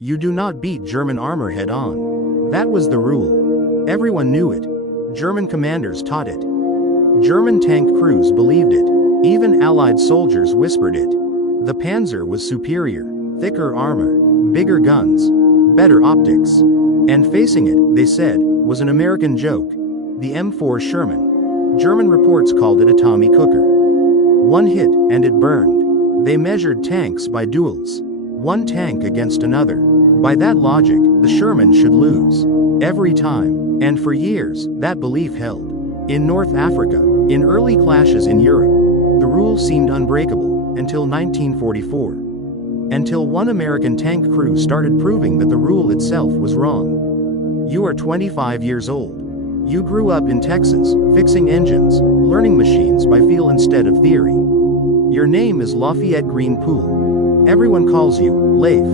You do not beat German armor head-on. That was the rule. Everyone knew it. German commanders taught it. German tank crews believed it. Even Allied soldiers whispered it. The Panzer was superior. Thicker armor, bigger guns, better optics. And facing it, they said, was an American joke. The M4 Sherman. German reports called it a Tommy cooker. One hit, and it burned. They measured tanks by duels. One tank against another. By that logic, the Sherman should lose. Every time. And for years, that belief held. In North Africa, in early clashes in Europe, the rule seemed unbreakable, until 1944. Until one American tank crew started proving that the rule itself was wrong. You are 25 years old. You grew up in Texas, fixing engines, learning machines by feel instead of theory. Your name is Lafayette Green Poole. Everyone calls you Leif.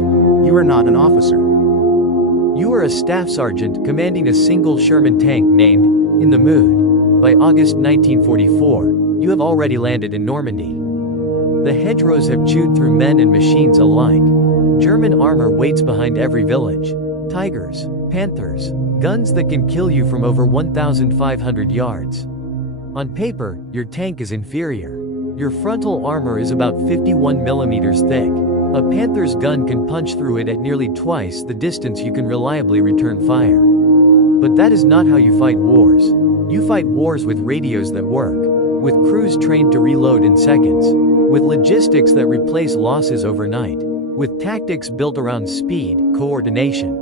You are not an officer. You are a staff sergeant commanding a single Sherman tank named In the Mood. By August 1944, you have already landed in Normandy. The hedgerows have chewed through men and machines alike. German armor waits behind every village. Tigers, panthers, guns that can kill you from over 1,500 yards. On paper, your tank is inferior. Your frontal armor is about 51 millimeters thick. A panther's gun can punch through it at nearly twice the distance you can reliably return fire. But that is not how you fight wars. You fight wars with radios that work, with crews trained to reload in seconds, with logistics that replace losses overnight, with tactics built around speed, coordination.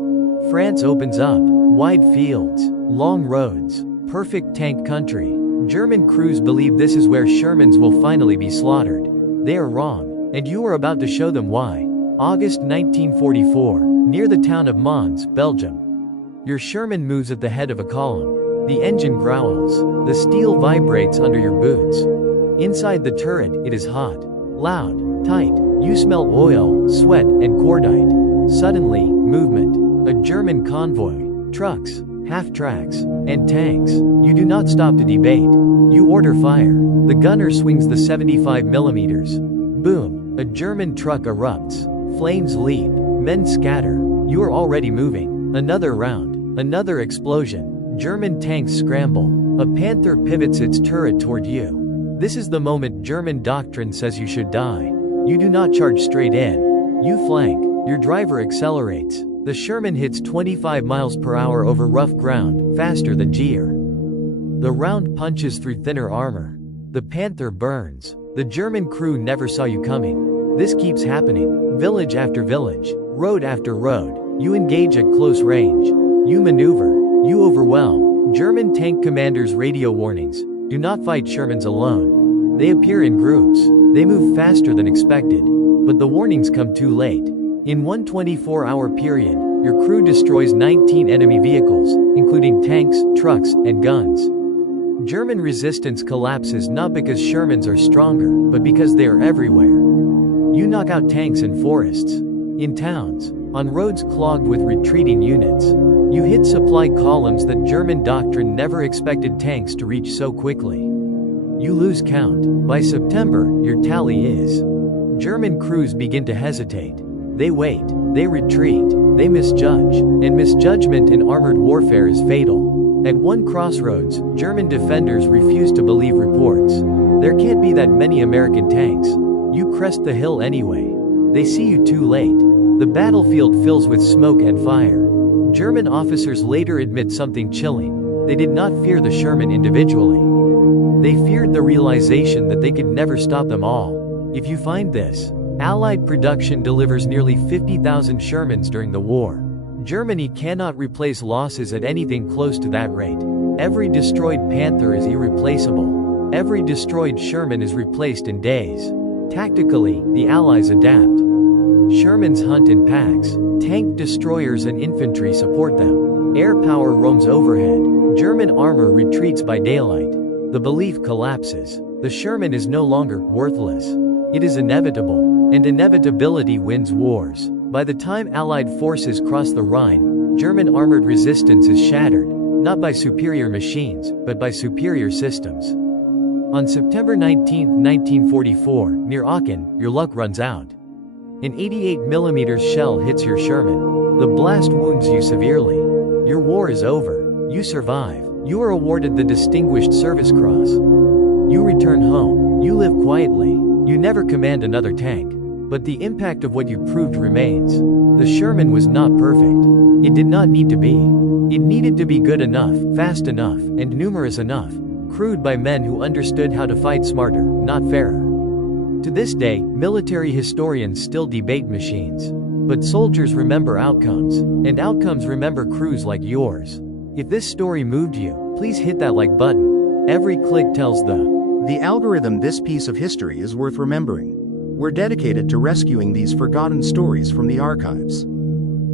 France opens up, wide fields, long roads, perfect tank country. German crews believe this is where Shermans will finally be slaughtered. They are wrong, and you are about to show them why. August 1944, near the town of Mons, Belgium. Your Sherman moves at the head of a column. The engine growls. The steel vibrates under your boots. Inside the turret, it is hot, loud, tight. You smell oil, sweat, and cordite. Suddenly, movement. A German convoy. Trucks, half-tracks, and tanks. You do not stop to debate. You order fire. The gunner swings the 75 millimeters. Boom. A German truck erupts. Flames leap. Men scatter. You are already moving. Another round. Another explosion. German tanks scramble. A Panther pivots its turret toward you. This is the moment German doctrine says you should die. You do not charge straight in. You flank. Your driver accelerates. The Sherman hits 25 miles per hour over rough ground, faster than Gear. The round punches through thinner armor. The Panther burns. The German crew never saw you coming. This keeps happening. Village after village, road after road. You engage at close range. You maneuver. You overwhelm. German tank commanders' radio warnings. Do not fight Shermans alone. They appear in groups. They move faster than expected. But the warnings come too late. In one 24-hour period, your crew destroys 19 enemy vehicles, including tanks, trucks, and guns. German resistance collapses not because Shermans are stronger, but because they are everywhere. You knock out tanks in forests, in towns, on roads clogged with retreating units. You hit supply columns that German doctrine never expected tanks to reach so quickly. You lose count. By September, your tally is. German crews begin to hesitate. They wait, they retreat, they misjudge, and misjudgment in armored warfare is fatal. At one crossroads, German defenders refuse to believe reports. There can't be that many American tanks. You crest the hill anyway. They see you too late. The battlefield fills with smoke and fire. German officers later admit something chilling. They did not fear the Sherman individually. They feared the realization that they could never stop them all. If you find this, Allied production delivers nearly 50,000 Shermans during the war. Germany cannot replace losses at anything close to that rate. Every destroyed Panther is irreplaceable. Every destroyed Sherman is replaced in days. Tactically, the Allies adapt. Shermans hunt in packs. Tank destroyers and infantry support them. Air power roams overhead. German armor retreats by daylight. The belief collapses. The Sherman is no longer worthless. It is inevitable. And inevitability wins wars. By the time Allied forces cross the Rhine, German armored resistance is shattered, not by superior machines, but by superior systems. On September 19, 1944, near Aachen, your luck runs out. An 88mm shell hits your Sherman. The blast wounds you severely. Your war is over. You survive. You are awarded the Distinguished Service Cross. You return home. You live quietly. You never command another tank. But the impact of what you proved remains. The Sherman was not perfect. It did not need to be. It needed to be good enough, fast enough, and numerous enough. Crewed by men who understood how to fight smarter, not fairer. To this day, military historians still debate machines. But soldiers remember outcomes, and outcomes remember crews like yours. If this story moved you, please hit that like button. Every click tells the algorithm this piece of history is worth remembering. We're dedicated to rescuing these forgotten stories from the archives.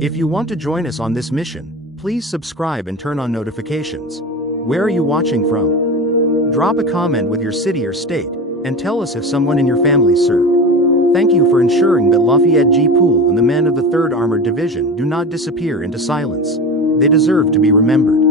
If you want to join us on this mission, please subscribe and turn on notifications. Where are you watching from? Drop a comment with your city or state, and tell us if someone in your family served. Thank you for ensuring that Lafayette G. Poole and the men of the 3rd Armored Division do not disappear into silence. They deserve to be remembered.